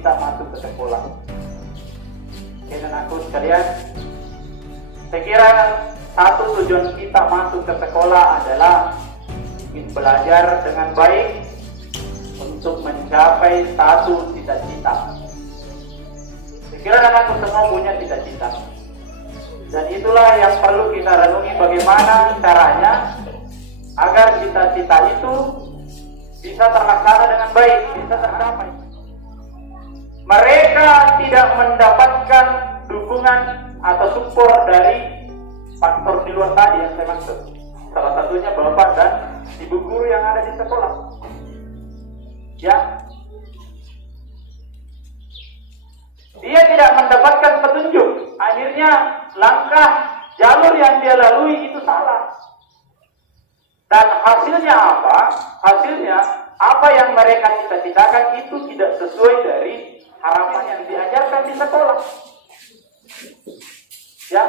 kita masuk ke sekolah. Dan aku sekalian, saya kira satu tujuan kita masuk ke sekolah adalah ingin belajar dengan baik untuk mencapai satu cita-cita. Saya kira anakku semua punya cita-cita. Dan itulah yang perlu kita renungi bagaimana caranya agar cita-cita itu bisa terlaksana dengan baik, bisa tercapai. Mereka tidak mendapatkan dukungan atau support dari faktor di luar tadi yang saya maksud. Salah satunya bapak dan ibu guru yang ada di sekolah. Ya, dia tidak mendapatkan petunjuk. Akhirnya langkah jalur yang dia lalui itu salah. Dan hasilnya apa? Hasilnya apa yang mereka cita-citakan itu tidak sesuai dari harapan yang diajarkan di sekolah. Ya,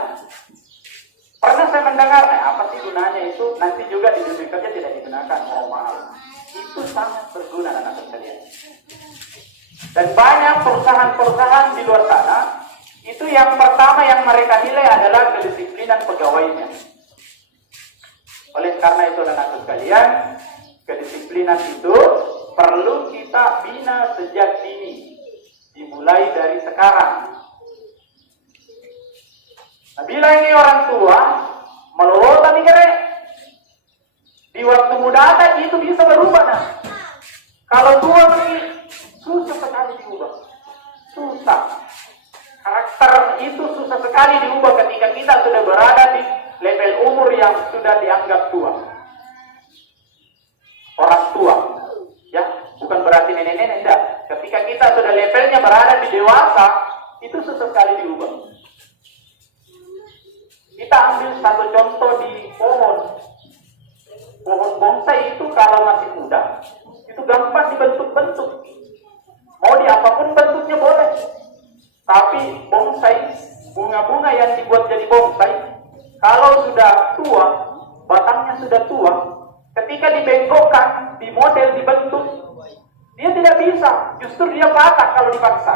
pernah saya mendengar, apa sih gunanya itu? Nanti juga di dunia kerja tidak digunakan. Oh maaf, itu sangat berguna anak-anak sekalian. Dan banyak perusahaan-perusahaan di luar sana, itu yang pertama yang mereka nilai adalah kedisiplinan pegawainya. Oleh karena itu anak-anak sekalian, kedisiplinan itu perlu kita bina sejak dini, dimulai dari sekarang. Nah, bila ini orang tua melulu tapi kere, di waktu muda ada itu bisa berubah. Nah, kalau tua ini susah sekali diubah, susah. Karakter itu susah sekali diubah ketika kita sudah berada di level umur yang sudah dianggap tua. Orang tua, ya, bukan berarti nenek-nenek, enggak. Ketika kita sudah levelnya berada di dewasa, itu susah sekali diubah. Kita ambil satu contoh di pohon. Pohon bonsai itu kalau masih muda, itu gampang dibentuk-bentuk. Mau di apapun bentuknya boleh. Tapi bonsai, bunga-bunga yang dibuat jadi bonsai, kalau sudah tua, batangnya sudah tua, ketika dibengkokkan, dimodel, dibentuk, dia tidak bisa. Justru dia patah kalau dipaksa.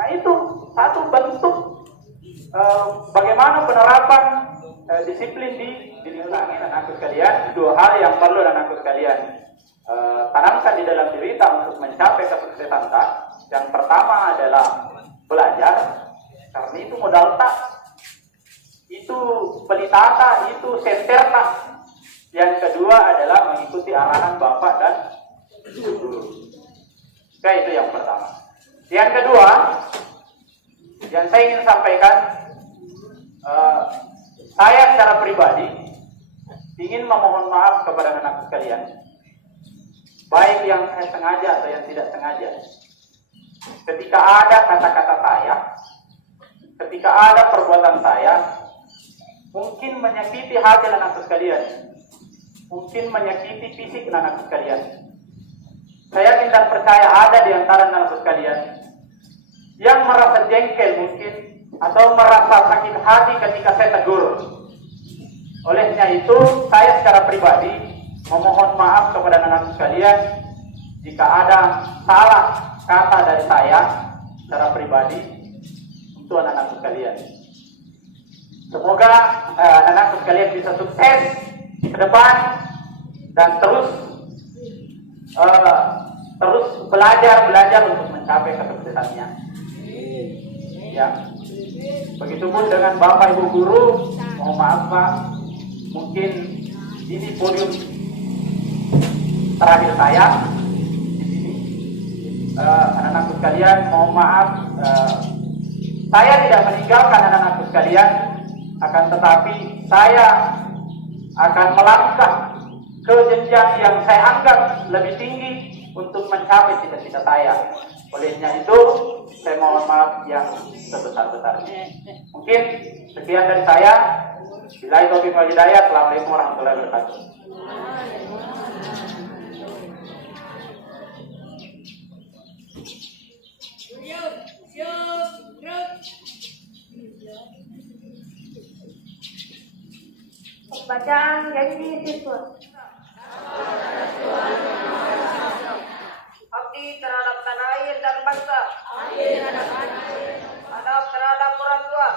Nah itu satu bentuk bagaimana penerapan disiplin di diulangi anak-anak sekalian. Dua hal yang perlu anak-anak sekalian tanamkan di dalam diri kita untuk mencapai kesuksesan kita. Yang pertama adalah belajar, karena itu modal tak, itu pelitata, itu senterta. Yang kedua adalah mengikuti arahan bapak dan guru. Oke, itu yang pertama. Yang kedua, yang saya ingin sampaikan, saya secara pribadi ingin memohon maaf kepada anak sekalian, baik yang saya sengaja atau yang tidak sengaja. Ketika ada kata-kata saya, ketika ada perbuatan saya, mungkin menyakiti hati anak sekalian, mungkin menyakiti fisik anak sekalian. Saya tidak percaya ada di antara anak sekalian yang merasa jengkel mungkin, atau merasa sakit hati ketika saya tegur. Olehnya itu, saya secara pribadi memohon maaf kepada anak sekalian jika ada salah kata dari saya secara pribadi untuk anak-anak sekalian. Semoga anak-anak sekalian bisa sukses ke depan dan terus belajar untuk mencapai kesuksesannya. Ya, begitupun dengan Bapak Ibu guru. Mohon maaf Pak, mungkin ini podium terakhir saya di sini. Anak-anak sekalian, mohon maaf, saya tidak meninggalkan anak-anak sekalian, akan tetapi saya akan melangkah ke jenjang yang saya anggap lebih tinggi untuk mencapai cita-cita saya. Olehnya itu, saya mohon maaf yang sebesar-besarnya. Mungkin sekian dari saya. Billahi taufiq wal hidayah. Assalamualaikum warahmatullahi wabarakatuh. Bacaan janji siswa. Abdi terhadap tanah air dan bangsa. adab terhadap orang tua,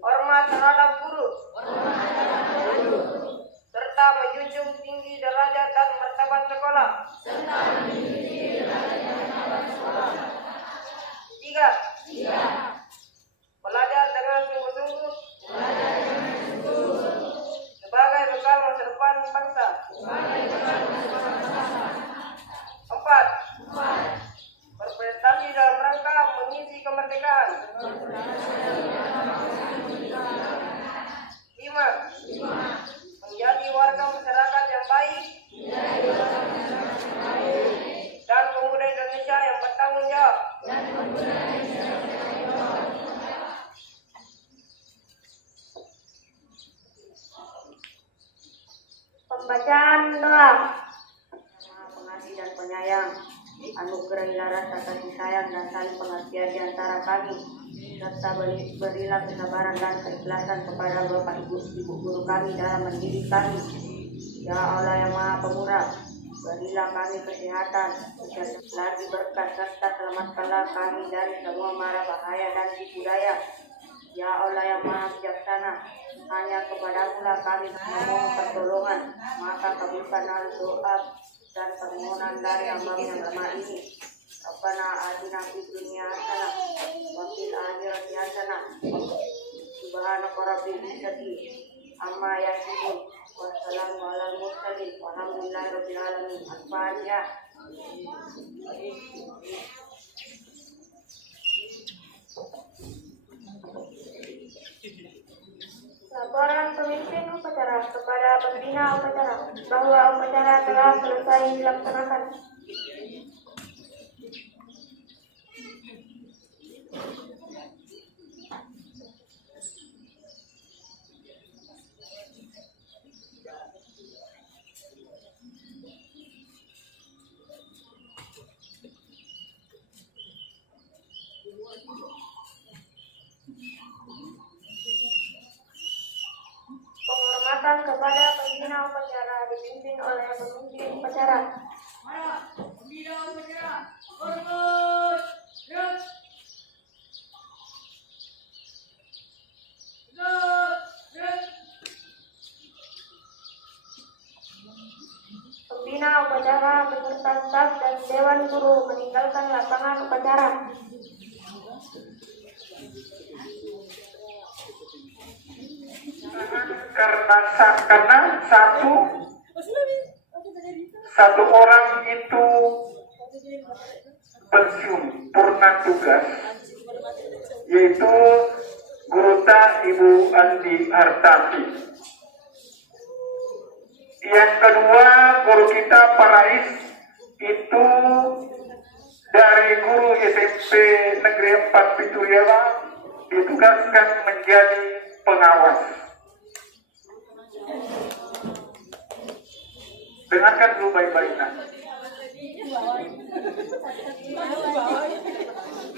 hormat terhadap guru, serta menjunjung tinggi derajat dan martabat sekolah. Tiga, belajar dengan sungguh-sungguh sebagai bekal masa depan bangsa. Empat, berprestasi dalam rangka mengisi kemerdekaan. Lima, menjadi warga masyarakat yang baik dan pemuda Indonesia yang bertanggung jawab. Pembacaan doa. Maha Pengasih dan Penyayang, anugerahilah rasa kasih sayang dan saling pengertian di antara kami, serta berilah kesabaran dan keikhlasan kepada Bapak Ibu guru kami dalam mendidik kami. Ya Allah yang Maha Pemurah, berilah kami kesehatan, lagi berkah, serta selamatkanlah kami dari semua mara bahaya dan tipu daya. Ya Allah yang Maha Bijaksana, hanya kepadamu-lah kami memohon pertolongan, maka kabulkanlah doa dan permohonan dari hamba-Mu yang lemah ini. Rabbana atina fid dunya hasanah wa fil akhirati hasanah. Subhanaka rabbil izzati amma yasifun wa salamun alal mursalin walhamdulillahi rabbil alamin. Al-Fatihah. Laporan pemimpin upacara kepada pembina upacara bahwa upacara telah selesai dilaksanakan. Penghormatan kepada pembina upacara dipimpin oleh pemimpin upacara. Pembina upacara, hormat, gerak. Pembina upacara beserta staf dan dewan guru meninggalkan lapangan upacara. Karena satu orang itu pensiun purna tugas, yaitu Guruta Ibu Andi Hartati. Yang kedua, guru kita Pak Rais itu dari guru SMP Negeri 4 Pituriawa ditugaskan menjadi pengawas. Dengarkan dulu baik-baik.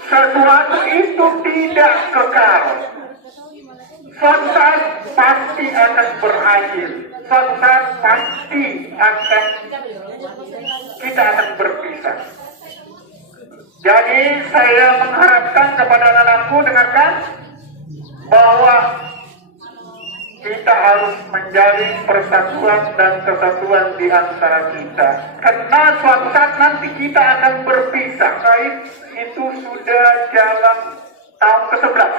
Sesuatu itu tidak kekal. Suatu saat pasti akan berakhir. Suatu saat pasti kita akan berpisah. Jadi saya mengharapkan kepada anak-anakku, dengarkan bahwa kita harus menjalin persatuan dan kesatuan di antara kita. Karena suatu saat nanti kita akan berpisah. Baik, itu sudah jalan tahun ke-11.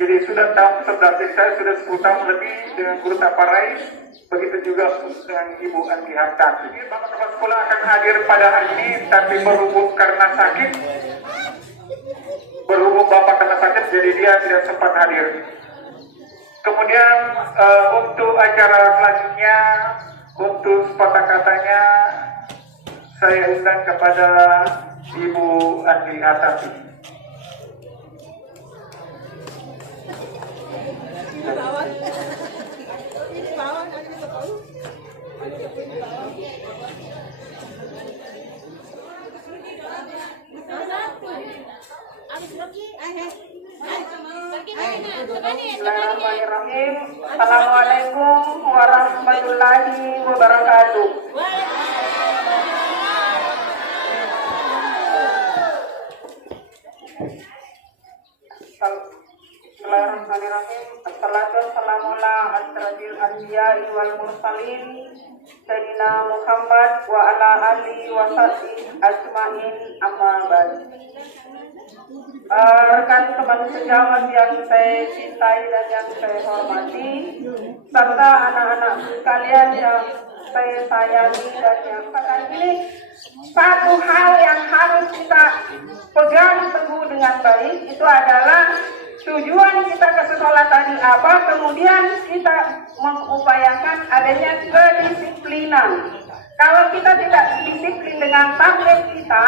Jadi sudah tahun ke-11. Jadi saya sudah 10 tahun lebih dengan Guru Pak Rais. Begitu juga dengan Ibu Andi Hartati. Bapak Kepala Sekolah akan hadir pada hari ini, tapi berhubung karena sakit. Berhubung Bapak karena sakit, jadi dia tidak sempat hadir. Kemudian untuk acara selanjutnya, untuk sepatah katanya, saya undang kepada Ibu Andi Hartati. Bismillahirrahmanirrahim. Assalamualaikum warahmatullahi wabarakatuh. Bismillahirrahmanirrahim. Assalatu wassalamu ala asyrafil anbiya'i wal mursalin Sayyidina Muhammad wa ala alihi wa sahbihi ajmain, amma ba'd. Rekan teman sejawat yang saya cintai dan yang saya hormati, serta anak-anak sekalian yang saya sayangi dan yang pada ini, satu hal yang harus kita pegang teguh dengan baik itu adalah tujuan kita ke sekolah tadi apa, kemudian kita mengupayakan adanya kedisiplinan. Kalau kita tidak disiplin dengan target kita,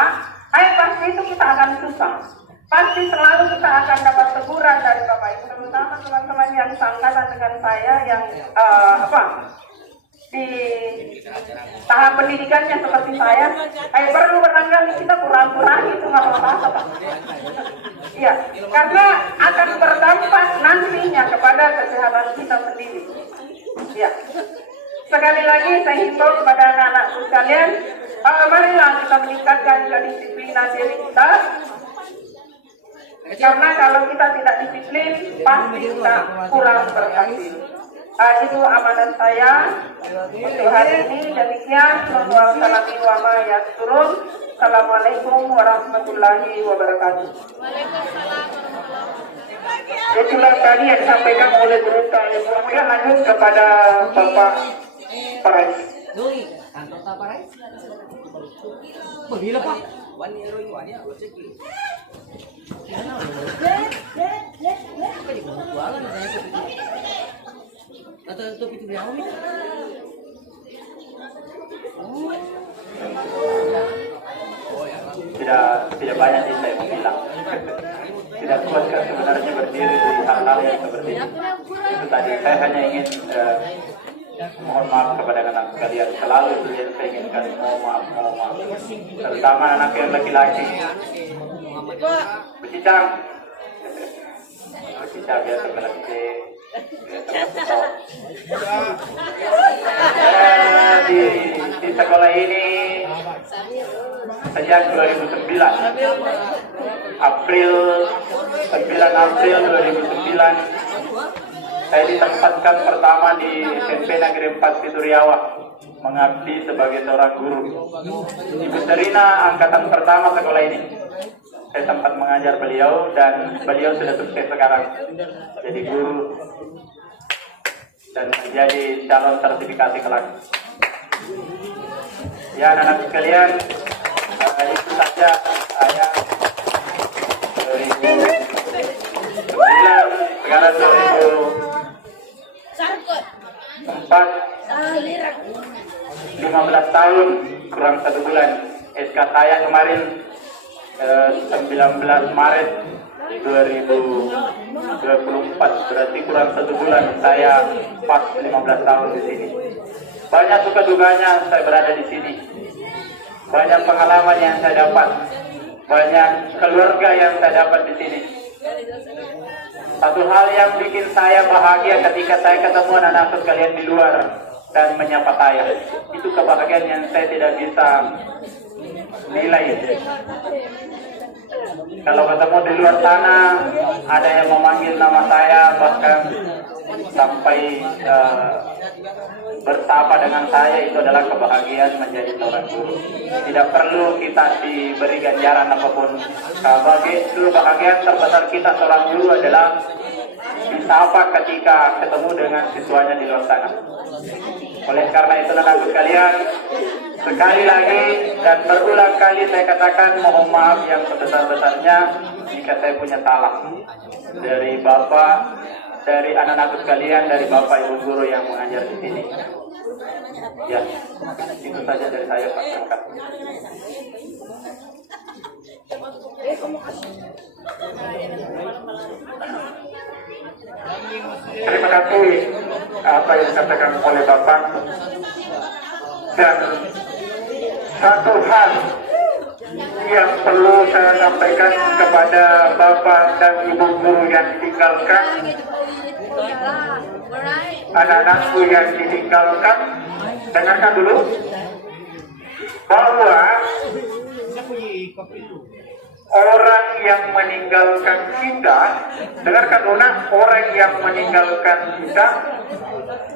pasti itu kita akan susah. Pasti selalu kita akan dapat teguran dari Bapak Ibu, terutama teman-teman yang seangkatan dengan saya yang di tahap pendidikannya seperti saya, perlu barangkali kita kurang-kurang itu nggak apa-apa, Pak. Iya, karena akan berdampak nantinya kepada kesehatan kita sendiri. Iya. Sekali lagi saya himbau kepada anak-anak sekalian, marilah kita meningkatkan kedisiplinan diri kita. Karena kalau kita tidak disiplin, pasti kita kurang berhasil. Itu amanat saya untuk hari ini. Demikian. Assalamualaikum warahmatullahi wabarakatuh. Itulah tadi yang disampaikan oleh Guru saya. Kemudian lanjut kepada Bapak Parais. Anggota Parais. Begila Pak. Tidak banyak yang saya mau bilang. Tidak kuat kan sebenarnya berdiri di hal-hal yang seperti itu tadi. Saya hanya ingin mohon maaf kepada anak sekalian. Selalu itu yang saya inginkan, mohon maaf. Terutama anak yang laki-laki. Bercicang biasa berlatih. Di sekolah ini sejak 2009 April 2009 saya ditempatkan pertama di SMP Negeri 4 Pituriawa mengabdi sebagai seorang guru. Ibu Serina angkatan pertama sekolah ini. Saya sempat mengajar beliau dan beliau sudah sukses sekarang jadi guru dan menjadi calon sertifikasi kelak. Ya anak-anak sekalian, itu saja saya 2009 sekarang 2004 15 tahun kurang 1 bulan. SK saya kemarin 19 Maret 2024, berarti kurang 1 bulan saya pas 15 tahun di sini. Banyak suka duganya saya berada di sini. Banyak pengalaman yang saya dapat, banyak keluarga yang saya dapat di sini. Satu hal yang bikin saya bahagia ketika saya ketemu anak-anak sekalian di luar dan menyapa saya, itu kebahagiaan yang saya tidak bisa nilai. Kalau ketemu di luar sana, ada yang memanggil nama saya, bahkan sampai bersapa dengan saya, itu adalah kebahagiaan menjadi seorang guru. Tidak perlu kita diberi ganjaran apapun. Kebahagiaan terbesar kita seorang guru adalah disapa ketika ketemu dengan siswanya di luar sana. Oleh karena itu anak sekalian, sekali lagi dan berulang kali saya katakan mohon maaf yang sebesar-besarnya jika saya punya salah dari Bapak, dari anak-anak sekalian, dari Bapak Ibu guru yang mengajar di sini. Ya, itu saja dari saya Pak. Terima kasih. Terima kasih apa yang dikatakan oleh Bapak. Dan satu hal yang perlu saya sampaikan kepada Bapak dan Ibu guru yang ditinggalkan, anak-anakku yang ditinggalkan, dengarkan dulu bahwa orang yang meninggalkan kita, dengarkan Una, orang yang meninggalkan kita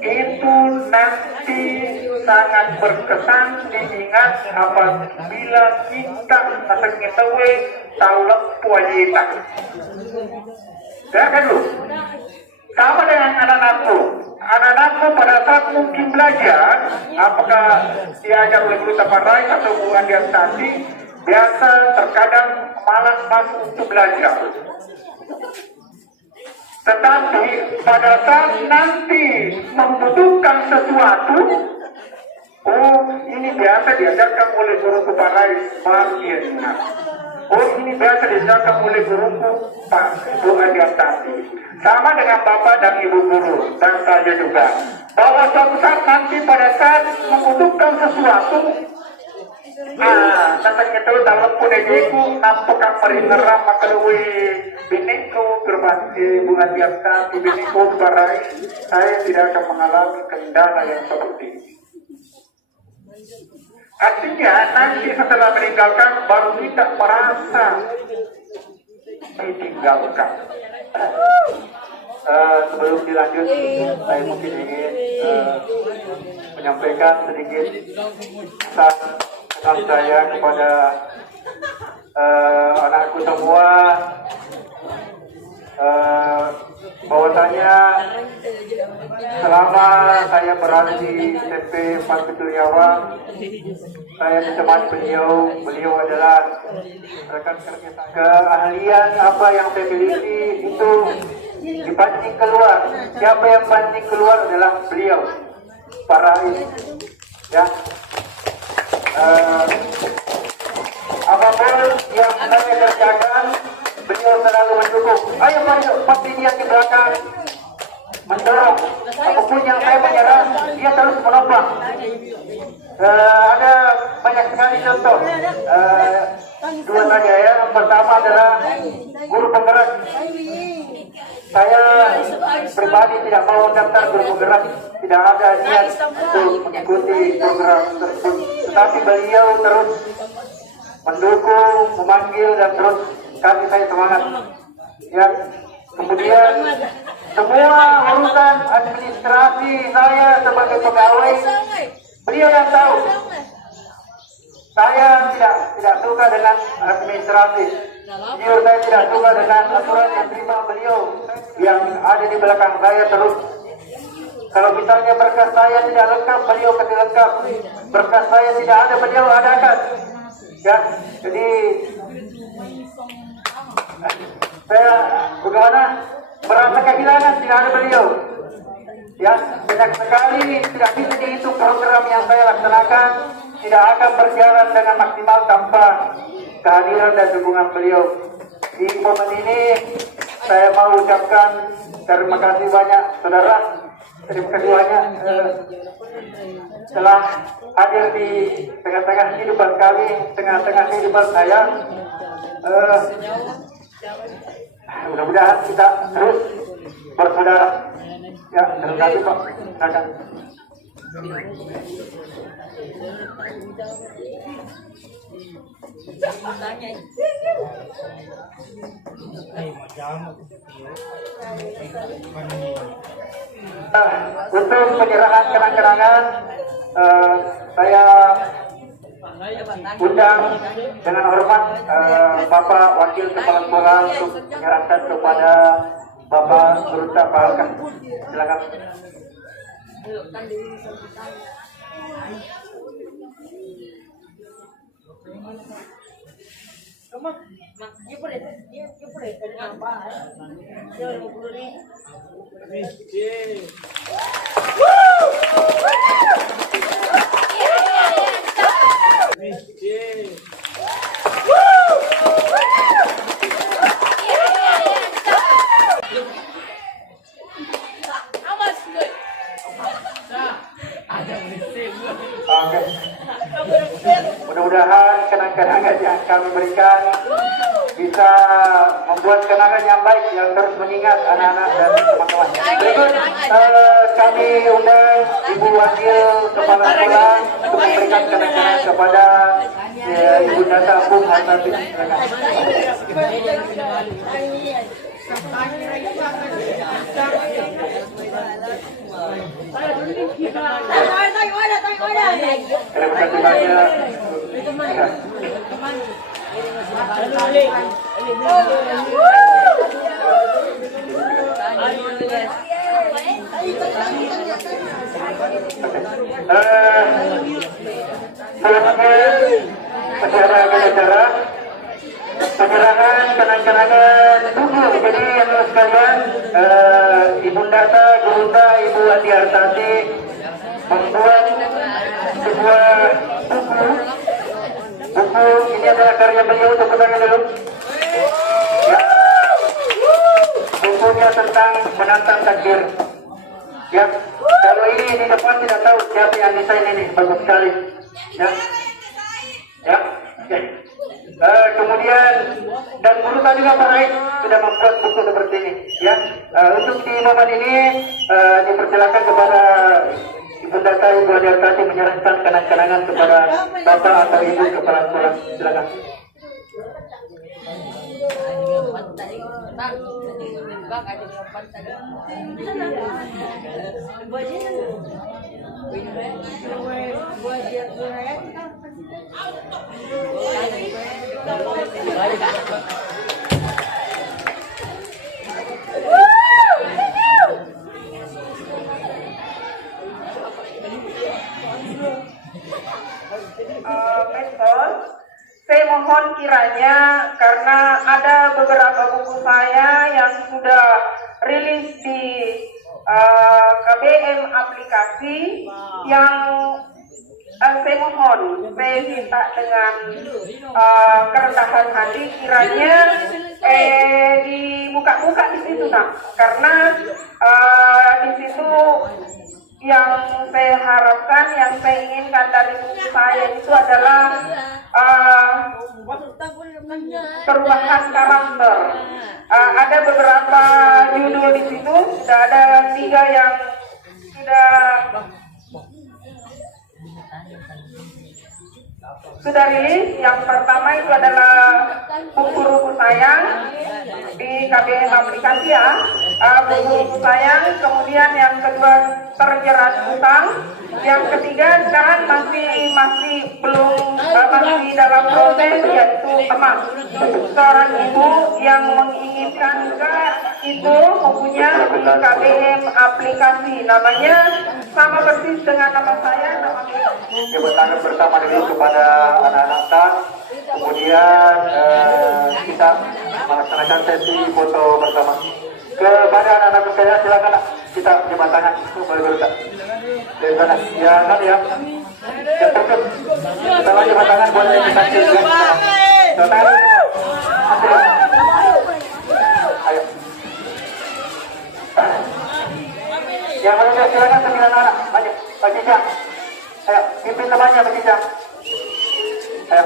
itu nanti sangat berkesan diingat apabila kita mengetahui tahu puajita. Dengarkan dulu. Sama dengan anak-anakku. Anak-anakku pada saat mungkin belajar, apakah diajar oleh guru Taparai atau Bu Andiastati, biasa terkadang malas masuk untuk belajar. Tetapi pada saat nanti membutuhkan sesuatu, oh ini biasa diajarkan oleh guru Taparai, baru dia ingat. Oh ini biasa diajarkan oleh guruku Pak Bu Andiastati. Sama dengan Bapak dan Ibu guru dan saya juga. Bahwa suatu saat nanti pada saat membutuhkan sesuatu, katanya itu dalam punejiku nampakkan meringeram makalui biniku berbagi Bu Andiastati biniku barai, saya tidak akan mengalami kendala yang seperti ini. Artinya nanti setelah meninggalkan baru tidak merasa ditinggalkan. Sebelum dilanjut, saya mungkin ingin menyampaikan sedikit pesan saya kepada anakku semua, bahwasanya selama saya berada di SMP 4 Peturiawan, saya berteman beliau adalah rekan kerja saya. Keahlian apa yang saya miliki itu dibanting keluar. Siapa yang banting keluar adalah beliau, para ini. Ya, apapun yang saya kerjakan, beliau selalu mendukung. Ayo Pak yang di belakang mendorong. Apapun yang saya menyerah, dia terus menopang. Ada banyak sekali contoh. Dua saja ya. Yang pertama adalah guru penggerak. Saya pribadi tidak mau daftar guru penggerak, tidak ada niat untuk mengikuti program tersebut. Tetapi beliau terus mendukung, memanggil dan terus kasih saya semangat. Ya, kemudian semua urusan administrasi saya sebagai pegawai, beliau yang tahu. Saya tidak suka dengan administrasi. Saya tidak suka dengan aturan yang terima beliau yang ada di belakang saya terus. Kalau misalnya berkas saya tidak lengkap, beliau kasih lengkap. Berkas saya tidak ada, beliau adakan. Ya, jadi saya bagaimana merasa kehilangan tidak ada beliau. Ya, banyak sekali tidak bisa dihitung program yang saya laksanakan, tidak akan berjalan dengan maksimal tanpa kehadiran dan dukungan beliau. Di momen ini saya mau ucapkan terima kasih banyak saudara, terima kasih banyak telah hadir di tengah-tengah kehidupan kami, tengah-tengah kehidupan saya. Mudah-mudahan kita terus bersaudara. Ya, terima kasih Pak. Silakan. Untuk penyerahan kenang-kenangan, saya undang dengan hormat Bapak Wakil Kepala Sekolah untuk menyerahkan kepada Bapak Gurta Pak. Silakan. Mudah-mudahan kenang-kenangan yang kami berikan bisa membuat kenangan yang baik yang terus mengingat anak-anak dan teman-teman. Berikut kami undang Ibu Wakil Kepala Sekolah untuk memberikan kenang-kenangan kepada Ya, Ibu Nata Bung Hasati. Terima kasih banyak. Selanjutnya acara penyerahan kenang-kenangan tubuh. Jadi yang sekalian, Ibu Data, Gurunda, Ibu Andi Arsati membuat sebuah buku. Ini adalah karya beliau, tepuk tangan dulu. Ya. Bukunya tentang menantang takdir. Ya, kalau ini di depan tidak tahu siapa yang desain ini, bagus sekali. Ya, ya, oke. Kemudian dan Gurunda juga Pak Rai sudah membuat buku seperti ini. Ya, untuk di momen ini dipersilakan kepada Ibu Data, Ibu Andi Arsati menyerahkan kenang-kenangan kepada Bapak atau Ibu kepala sekolah. Silakan. Mentor, saya mohon kiranya karena ada beberapa buku saya yang sudah rilis di KBM aplikasi yang saya mohon, saya minta dengan kerendahan hati kiranya dibuka-buka di situ nak, karena di situ yang saya harapkan, yang saya inginkan dari buku saya itu adalah perubahan karakter. Ada beberapa judul di situ, ada 3 yang sudah rilis. Yang pertama itu adalah buku-buku sayang di KBM aplikasi ya, buku-buku sayang. Kemudian yang kedua terjerat utang. Yang ketiga sekarang masih dalam proses, yaitu emas. Seorang ibu yang menginginkan juga itu bukunya di KBM aplikasi, namanya sama persis dengan nama saya. Tepuk tangan bersama dulu kepada anak-anak TAN. Kemudian kita melaksanakan sesi foto bersama. Kepada anak-anak sekalian silakan kita jembat tangan. Boleh berdekat. Dari sana, ya kan ya. Kita lagi jembat tangan boleh kita silakan. Ayo. Yang lainnya silakan 9 anak. Maju, Pak Cijang. Ayo, pimpin temannya Pak Cijang. Ayo.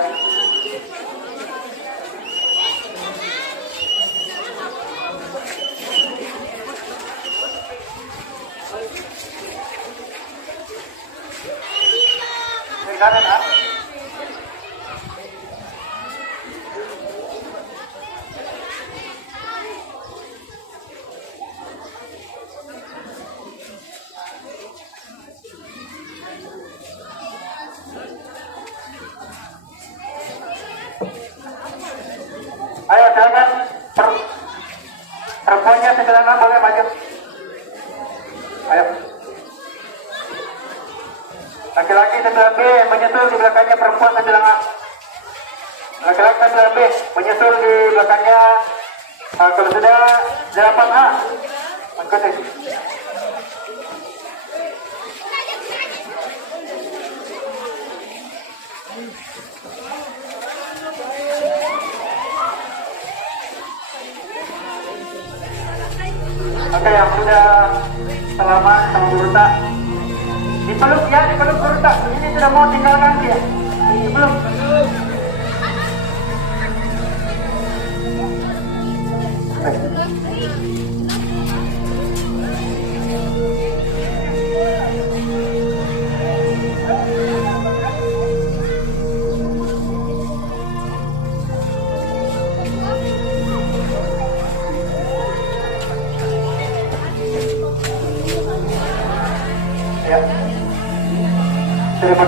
Dari kanan, ah. Ayo silakan, perempuannya 9 boleh maju. Ayo. Laki-laki 9B menyusul di belakangnya perempuan 9A. Laki-laki 9B menyusul di belakangnya kalau sudah 8A. Angkat. Oke, yang sudah selamat sama Gurunda dipeluk ya, dipeluk Gurunda. Ini sudah mau tinggalkan dia. Belum.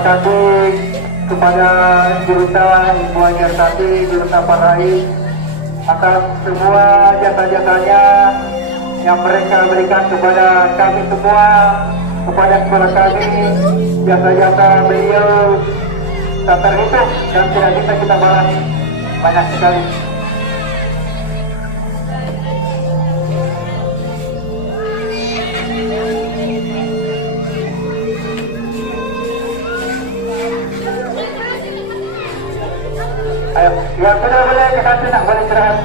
kasih kepada jurusan Ibu Ajar Sati, jurusan Parai atas semua jasa-jasanya yang mereka berikan kepada kami semua, kepada sekolah kami. Jasa-jasa beliau tak terhitung dan tidak bisa kita balas, banyak sekali. Ayo, yang sudah boleh ke kantin, nak boleh istirahat.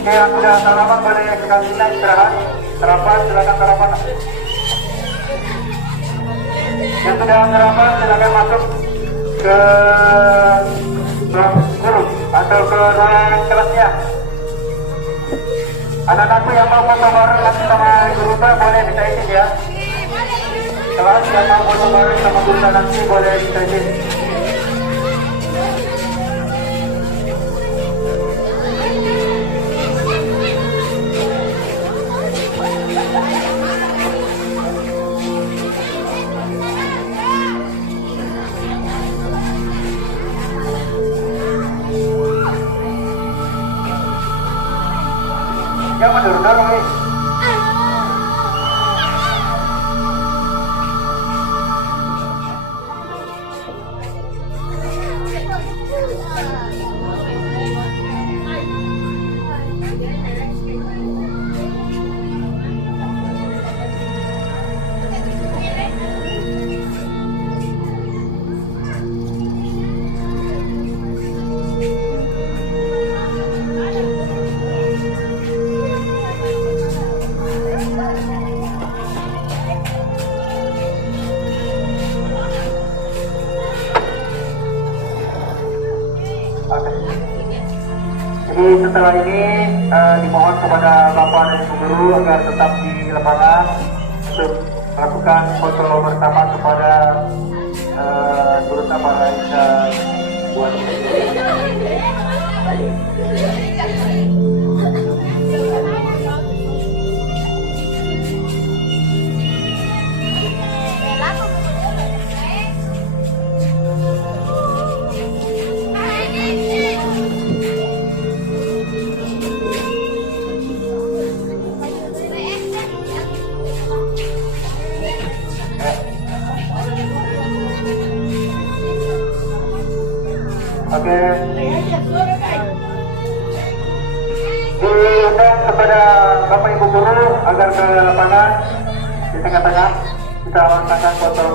Oke, yang sudah sarapan boleh ke kantin istirahat. Sarapan, silakan sarapan. Yang sudah sarapan silakan masuk ke ruang guru atau ke ruang kelasnya. Anak-anakku yang mau foto bareng nanti sama guru boleh bisa izin ya. Kelas yang mau foto bareng sama guru nanti boleh bisa izin. Yang mendorong nih. Jadi setelah ini dimohon kepada Bapak dan Ibu Guru agar tetap di lapangan untuk melakukan foto bersama kepada guru Tapara Isa buat Oke. Diundang kepada Bapak Ibu Guru agar ke lapangan di tengah-tengah kita lakukan foto.